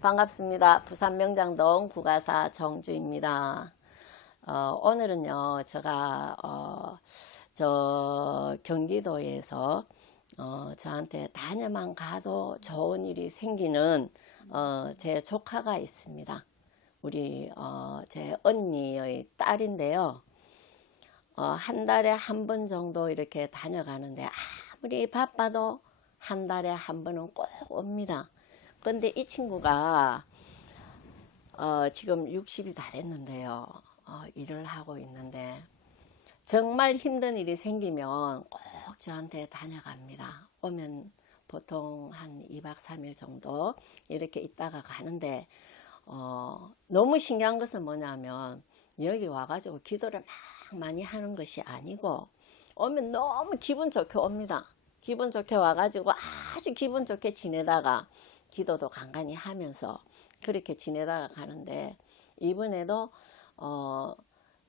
반갑습니다. 부산 명장동 구가사 정주입니다. 어, 오늘은요, 제가, 어, 저, 경기도에서, 어, 저한테 다녀만 가도 좋은 일이 생기는, 어, 제 조카가 있습니다. 우리, 어, 제 언니의 딸인데요. 어, 한 달에 한 번 정도 이렇게 다녀가는데, 아무리 바빠도 한 달에 한 번은 꼭 옵니다. 근데 이 친구가 어, 지금 60이 다 됐는데요. 어, 일을 하고 있는데 정말 힘든 일이 생기면 꼭 저한테 다녀갑니다. 오면 보통 한 2박 3일 정도 이렇게 있다가 가는데 어, 너무 신기한 것은 뭐냐면 여기 와가지고 기도를 막 많이 하는 것이 아니고 오면 너무 기분 좋게 옵니다. 기분 좋게 와가지고 아주 기분 좋게 지내다가 기도도 간간히 하면서 그렇게 지내다가 가는데 이번에도 어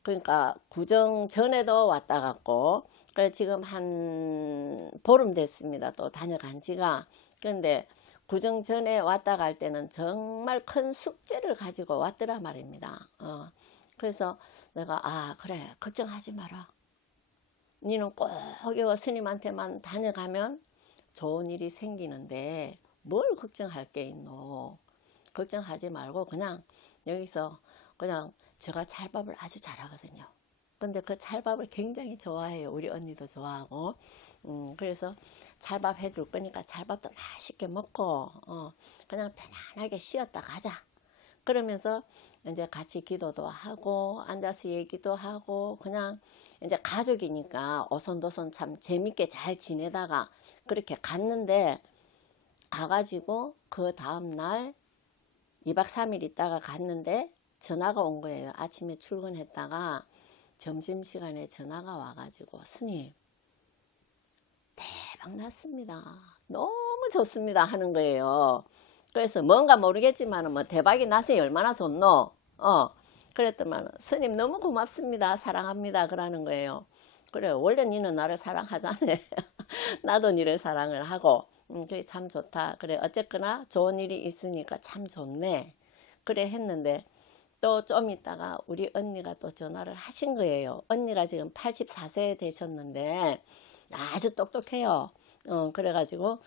그러니까 구정 전에도 왔다 갔고 그래 지금 한 보름 됐습니다. 또 다녀간 지가. 근데 구정 전에 왔다 갈 때는 정말 큰 숙제를 가지고 왔더라 말입니다. 어 그래서 내가 아 그래 걱정하지 마라. 니는 꼭 이거 스님한테만 다녀가면 좋은 일이 생기는데 뭘 걱정할 게 있노? 걱정하지 말고 그냥 여기서 그냥 제가 찰밥을 아주 잘하거든요. 근데 그 찰밥을 굉장히 좋아해요. 우리 언니도 좋아하고. 음, 그래서 찰밥 해줄 거니까 찰밥도 맛있게 먹고, 어, 그냥 편안하게 쉬었다 가자. 그러면서 이제 같이 기도도 하고, 앉아서 얘기도 하고, 그냥 이제 가족이니까 오손도손 참 재밌게 잘 지내다가 그렇게 갔는데, 가가지고 그 다음날 2박 3일 있다가 갔는데 전화가 온 거예요. 아침에 출근했다가 점심시간에 전화가 와가지고 스님 대박 났습니다. 너무 좋습니다 하는 거예요. 그래서 뭔가 모르겠지만 뭐 대박이 나서 얼마나 좋노? 어 그랬더만 스님 너무 고맙습니다. 사랑합니다. 그러는 거예요. 그래 원래 니는 나를 사랑하잖아. 나도 니를 사랑을 하고 음, 그게 참 좋다. 그래, 어쨌거나 좋은 일이 있으니까 참 좋네. 그래 했는데 또 좀 있다가 우리 언니가 또 전화를 하신 거예요. 언니가 지금 84세 되셨는데 아주 똑똑해요. 어, 그래가지고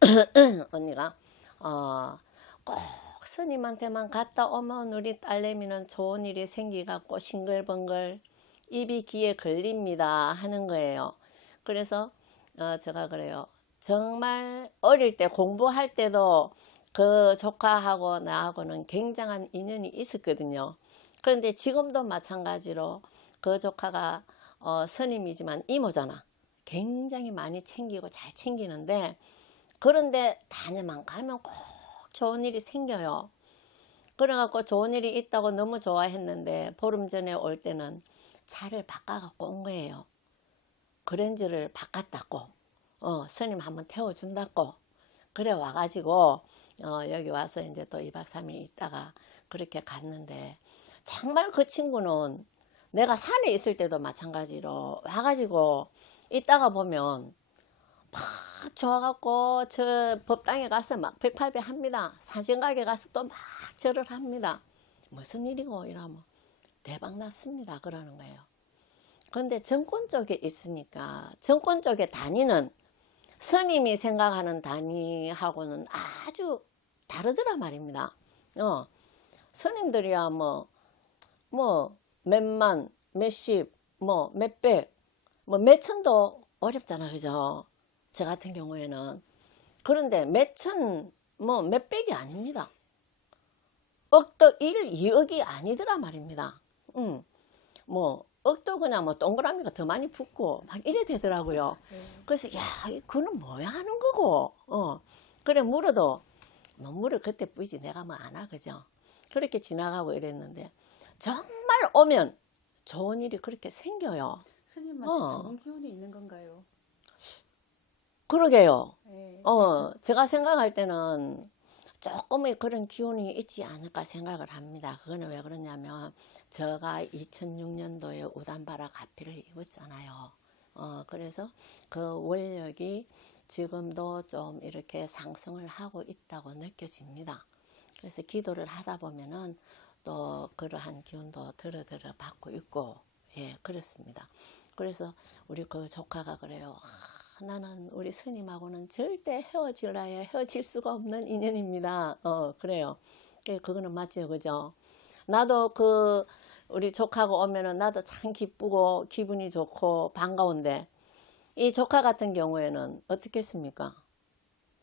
언니가 어, 꼭 스님한테만 갔다 오면 우리 딸내미는 좋은 일이 생기갖고 싱글벙글 입이 귀에 걸립니다 하는 거예요. 그래서 어, 제가 그래요. 정말 어릴 때 공부할 때도 그 조카하고 나하고는 굉장한 인연이 있었거든요. 그런데 지금도 마찬가지로 그 조카가 어, 스님이지만 이모잖아. 굉장히 많이 챙기고 잘 챙기는데 그런데 다녀만 가면 꼭 좋은 일이 생겨요. 그래갖고 좋은 일이 있다고 너무 좋아했는데 보름 전에 올 때는 차를 바꿔갖고 온 거예요. 그랜저를 바꿨다고. 어, 스님 한번 태워준다고. 그래 와가지고, 어, 여기 와서 이제 또 2박 3일 있다가 그렇게 갔는데, 정말 그 친구는 내가 산에 있을 때도 마찬가지로 와가지고 있다가 보면 막 좋아갖고 저 법당에 가서 막 백팔배 합니다. 사진가게 가서 또 막 절을 합니다. 무슨 일이고 이러면 대박 났습니다. 그러는 거예요. 근데 정권 쪽에 있으니까 정권 쪽에 다니는 스님이 생각하는 단위하고는 아주 다르더라 말입니다. 어, 스님들이야 뭐, 뭐, 몇만, 몇십, 뭐, 몇백, 뭐, 몇천도 어렵잖아. 그죠? 저 같은 경우에는. 그런데 몇천, 뭐, 몇백이 아닙니다. 억도 1, 2억이 아니더라 말입니다. 음, 뭐, 억도 그냥 뭐 동그라미가 더 많이 붙고 막 이래 되더라고요. 그래서 야, 그는 뭐야 하는 거고. 어. 그래 물어도 뭐 물을 그때 뿌이지 내가 뭐 안 하그죠. 그렇게 지나가고 이랬는데 정말 오면 좋은 일이 그렇게 생겨요. 스님한테 어. 좋은 기운이 있는 건가요? 그러게요. 네. 어, 제가 생각할 때는 조금의 그런 기운이 있지 않을까 생각을 합니다. 그거는 왜 그러냐면 제가 2006년도에 우단바라 가피를 입었잖아요. 어, 그래서 그 원력이 지금도 좀 이렇게 상승을 하고 있다고 느껴집니다. 그래서 기도를 하다 보면은 또 그러한 기운도 들어 들어 받고 있고 예 그렇습니다. 그래서 우리 그 조카가 그래요. 아, 나는 우리 스님하고는 절대 헤어질라야 헤어질 수가 없는 인연입니다. 어 그래요. 예, 그거는 맞죠, 그죠? 나도 그 우리 조카가 오면은 나도 참 기쁘고 기분이 좋고 반가운데 이 조카 같은 경우에는 어떻겠습니까?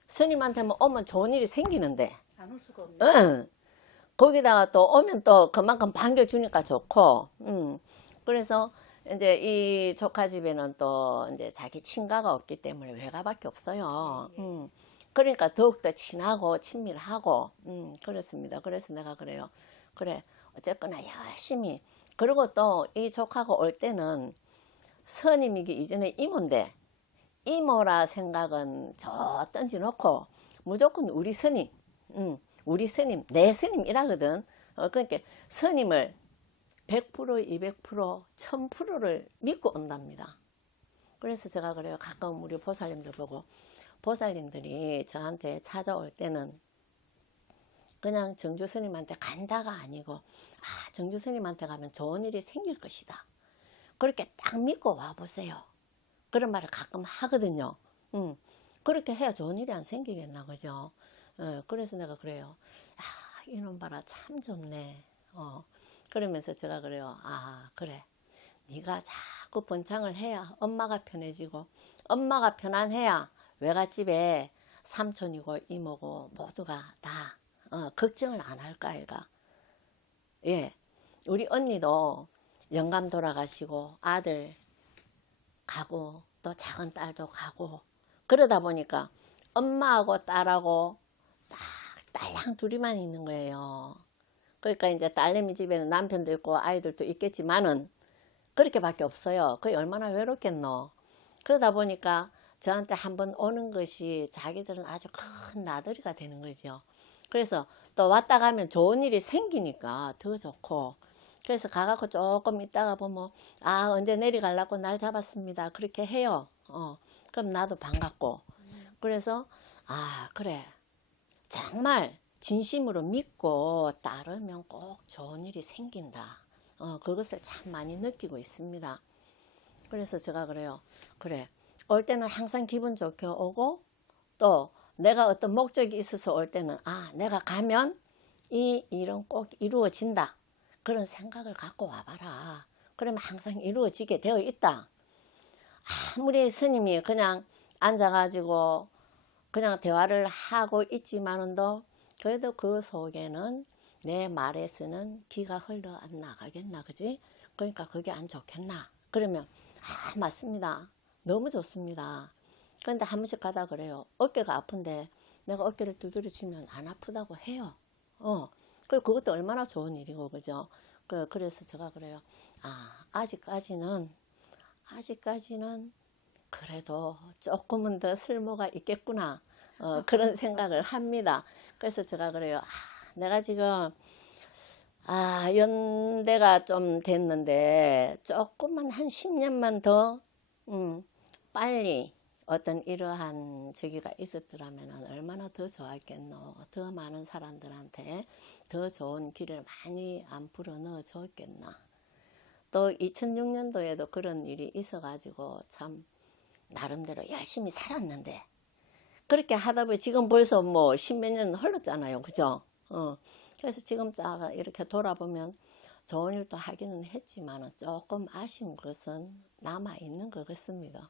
스님한테만 오면 좋은 일이 생기는데 안 올 수가 없네. 응. 거기다가 또 오면 또 그만큼 반겨주니까 좋고, 음. 그래서 이제 이 조카 집에는 또 이제 자기 친가가 없기 때문에 외가밖에 없어요. 예, 예. 음. 그러니까 더욱더 친하고 친밀하고, 음, 그렇습니다. 그래서 내가 그래요. 그래, 어쨌거나 열심히. 그리고 또 이 조카가 올 때는 선임이기 이전에 이모인데, 이모라 생각은 저 던져놓고 무조건 우리 스님, 음, 우리 스님, 내 스님이라거든. 어, 그러니까 스님을 100%, 200%, 1000%를 믿고 온답니다. 그래서 제가 그래요. 가끔 우리 보살님들 보고 보살님들이 저한테 찾아올 때는 그냥 정주 스님한테 간다가 아니고 아 정주 스님한테 가면 좋은 일이 생길 것이다. 그렇게 딱 믿고 와보세요. 그런 말을 가끔 하거든요. 음, 그렇게 해야 좋은 일이 안 생기겠나 그죠? 어, 그래서 내가 그래요. 아 이놈 봐라 참 좋네. 어, 그러면서 제가 그래요. 아 그래. 네가 자꾸 번창을 해야 엄마가 편해지고 엄마가 편안해야 외갓집에 삼촌이고 이모고 모두가 다 어, 걱정을 안 할까 아이가. 예, 우리 언니도 영감 돌아가시고 아들 가고 또 작은 딸도 가고 그러다 보니까 엄마하고 딸하고 딱 딸랑 둘이만 있는 거예요. 그러니까 이제 딸내미 집에는 남편도 있고 아이들도 있겠지만은 그렇게밖에 없어요. 그게 얼마나 외롭겠노. 그러다 보니까 저한테 한번 오는 것이 자기들은 아주 큰 나들이가 되는 거죠. 그래서 또 왔다 가면 좋은 일이 생기니까 더 좋고. 그래서 가갖고 조금 있다가 보면 아 언제 내려가려고 날 잡았습니다. 그렇게 해요. 어. 그럼 나도 반갑고. 그래서 아 그래. 정말 진심으로 믿고 따르면 꼭 좋은 일이 생긴다. 어 그것을 참 많이 느끼고 있습니다. 그래서 제가 그래요. 그래. 올 때는 항상 기분 좋게 오고 또 내가 어떤 목적이 있어서 올 때는 아 내가 가면 이 일은 꼭 이루어진다. 그런 생각을 갖고 와봐라. 그러면 항상 이루어지게 되어 있다. 아무리 스님이 그냥 앉아가지고 그냥 대화를 하고 있지만은도 그래도 그 속에는 내 말에서는 기가 흘러 안 나가겠나 그지? 그러니까 그게 안 좋겠나? 그러면 아 맞습니다. 너무 좋습니다 그런데 한 번씩 가다 그래요. 어깨가 아픈데 내가 어깨를 두드려주면 안 아프다고 해요. 어. 그 그것도 얼마나 좋은 일이고 그죠. 그 그래서 제가 그래요. 아 아직까지는 아직까지는 그래도 조금은 더 쓸모가 있겠구나. 어, 그런 생각을 합니다. 그래서 제가 그래요. 아, 내가 지금 아, 연대가 좀 됐는데 조금만 한 10년만 더 음, 빨리 어떤 이러한 저기가 있었더라면 얼마나 더 좋았겠노. 더 많은 사람들한테 더 좋은 길을 많이 안 풀어 넣어 줬겠나. 또 2006년도에도 그런 일이 있어가지고 참 나름대로 열심히 살았는데 그렇게 하다 보니 지금 벌써 뭐 십몇 년 흘렀잖아요. 그죠? 어. 그래서 지금 짜 이렇게 돌아보면 좋은 일도 하기는 했지만 조금 아쉬운 것은 남아 있는 것 같습니다.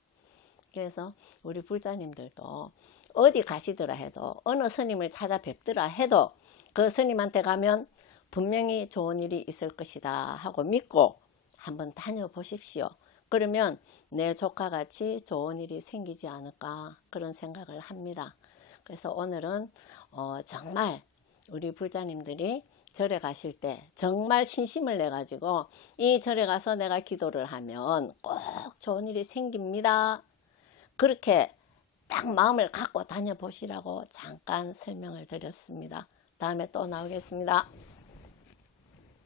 그래서 우리 불자님들도 어디 가시더라 해도 어느 스님을 찾아뵙더라 해도 그 스님한테 가면 분명히 좋은 일이 있을 것이다 하고 믿고 한번 다녀보십시오. 그러면 내 조카 같이 좋은 일이 생기지 않을까 그런 생각을 합니다. 그래서 오늘은 어, 정말 우리 불자님들이 절에 가실 때 정말 신심을 내 가지고 이 절에 가서 내가 기도를 하면 꼭 좋은 일이 생깁니다. 그렇게 딱 마음을 갖고 다녀보시라고 잠깐 설명을 드렸습니다. 다음에 또 나오겠습니다.